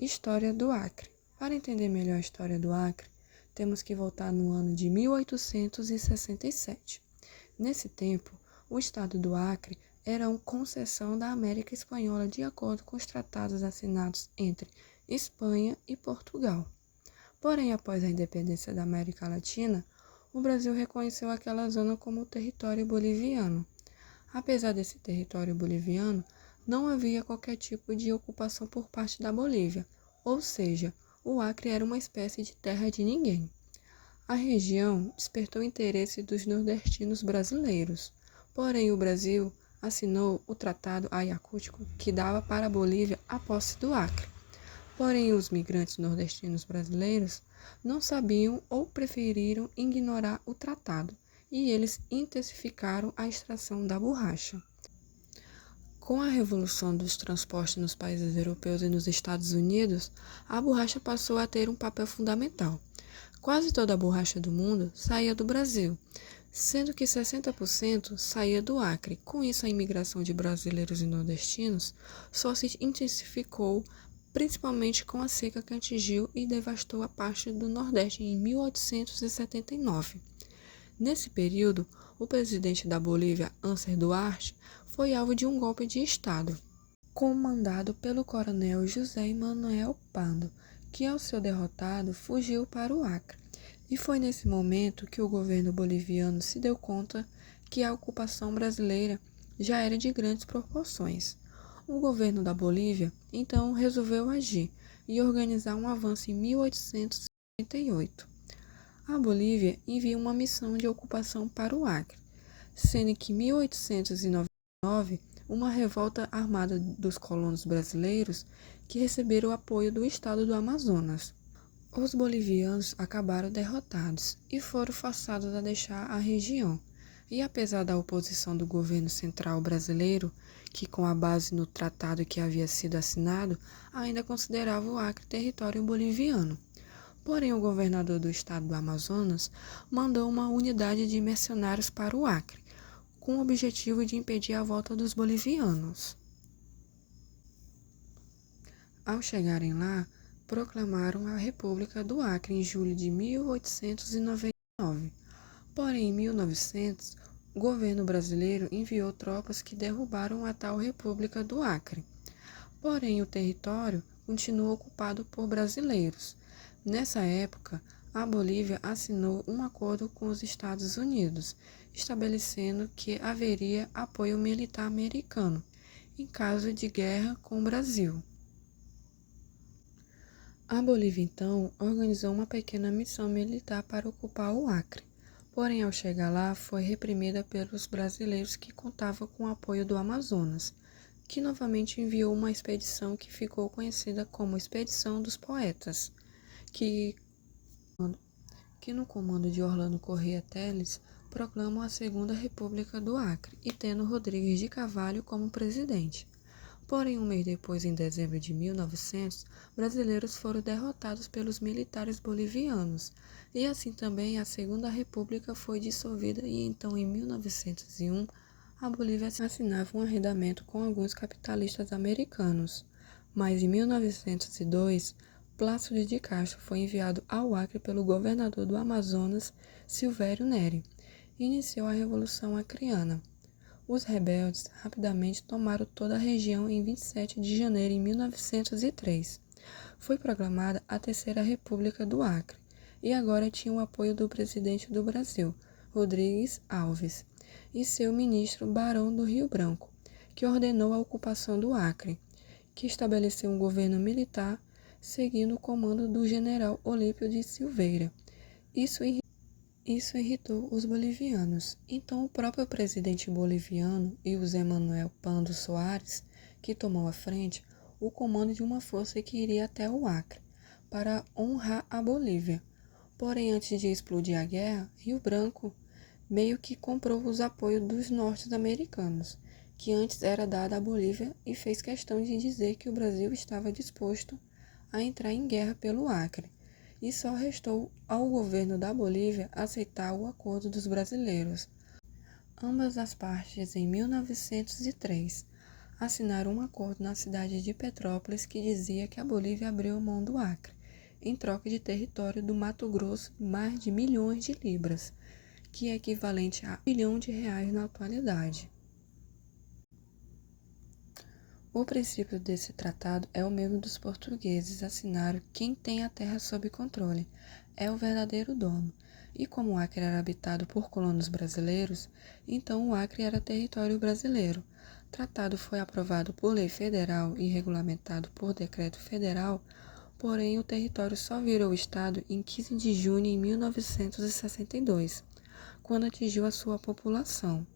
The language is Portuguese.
História do Acre. Para entender melhor a história do Acre, temos que voltar no ano de 1867. Nesse tempo, o estado do Acre era uma concessão da América Espanhola de acordo com os tratados assinados entre Espanha e Portugal. Porém, após a independência da América Latina, o Brasil reconheceu aquela zona como território boliviano. Apesar desse território boliviano, não havia qualquer tipo de ocupação por parte da Bolívia, ou seja, o Acre era uma espécie de terra de ninguém. A região despertou o interesse dos nordestinos brasileiros, porém o Brasil assinou o Tratado Ayacútico que dava para a Bolívia a posse do Acre. Porém, os migrantes nordestinos brasileiros não sabiam ou preferiram ignorar o tratado, e eles intensificaram a extração da borracha. Com a revolução dos transportes nos países europeus e nos Estados Unidos, a borracha passou a ter um papel fundamental. Quase toda a borracha do mundo saía do Brasil, sendo que 60% saía do Acre. Com isso, a imigração de brasileiros e nordestinos só se intensificou, principalmente com a seca que atingiu e devastou a parte do Nordeste em 1879. Nesse período, o presidente da Bolívia, Ánser Duarte, foi alvo de um golpe de Estado, comandado pelo coronel José Manuel Pando, que, ao ser derrotado, fugiu para o Acre. E foi nesse momento que o governo boliviano se deu conta que a ocupação brasileira já era de grandes proporções. O governo da Bolívia, então, resolveu agir e organizar um avanço em 1858. A Bolívia envia uma missão de ocupação para o Acre, sendo que em 1899 uma revolta armada dos colonos brasileiros que receberam o apoio do estado do Amazonas. Os bolivianos acabaram derrotados e foram forçados a deixar a região. E apesar da oposição do governo central brasileiro, que com a base no tratado que havia sido assinado, ainda considerava o Acre território boliviano. Porém, o governador do estado do Amazonas mandou uma unidade de mercenários para o Acre, com o objetivo de impedir a volta dos bolivianos. Ao chegarem lá, proclamaram a República do Acre em julho de 1899. Porém, em 1900, o governo brasileiro enviou tropas que derrubaram a tal República do Acre. Porém, o território continuou ocupado por brasileiros. Nessa época, a Bolívia assinou um acordo com os Estados Unidos, estabelecendo que haveria apoio militar americano em caso de guerra com o Brasil. A Bolívia, então, organizou uma pequena missão militar para ocupar o Acre. Porém, ao chegar lá, foi reprimida pelos brasileiros que contavam com o apoio do Amazonas, que novamente enviou uma expedição que ficou conhecida como Expedição dos Poetas, que no comando de Orlando Corrêa Teles, proclamam a Segunda República do Acre e tendo Rodrigues de Carvalho como presidente. Porém, um mês depois, em dezembro de 1900, brasileiros foram derrotados pelos militares bolivianos, e assim também a Segunda República foi dissolvida e então, em 1901, a Bolívia assinava um arrendamento com alguns capitalistas americanos. Mas em 1902, Plácido de Castro foi enviado ao Acre pelo governador do Amazonas, Silvério Neri, e iniciou a Revolução Acreana. Os rebeldes rapidamente tomaram toda a região em 27 de janeiro de 1903. Foi proclamada a Terceira República do Acre, e agora tinha o apoio do presidente do Brasil, Rodrigues Alves, e seu ministro Barão do Rio Branco, que ordenou a ocupação do Acre, que estabeleceu um governo militar seguindo o comando do general Olímpio de Silveira. Isso irritou os bolivianos. Então, o próprio presidente boliviano, José Manuel Pando Soares, que tomou a frente, o comando de uma força que iria até o Acre, para honrar a Bolívia. Porém, antes de explodir a guerra, Rio Branco meio que comprou os apoios dos norte-americanos, que antes era dado à Bolívia, e fez questão de dizer que o Brasil estava disposto a entrar em guerra pelo Acre, e só restou ao governo da Bolívia aceitar o acordo dos brasileiros. Ambas as partes, em 1903, assinaram um acordo na cidade de Petrópolis que dizia que a Bolívia abriu mão do Acre, em troca de território do Mato Grosso de mais de milhões de libras, que é equivalente a R$ 1 bilhão na atualidade. O princípio desse tratado é o mesmo dos portugueses assinaram: quem tem a terra sob controle é o verdadeiro dono. E como o Acre era habitado por colonos brasileiros, então o Acre era território brasileiro. O tratado foi aprovado por lei federal e regulamentado por decreto federal, porém o território só virou estado em 15 de junho de 1962, quando atingiu a sua população.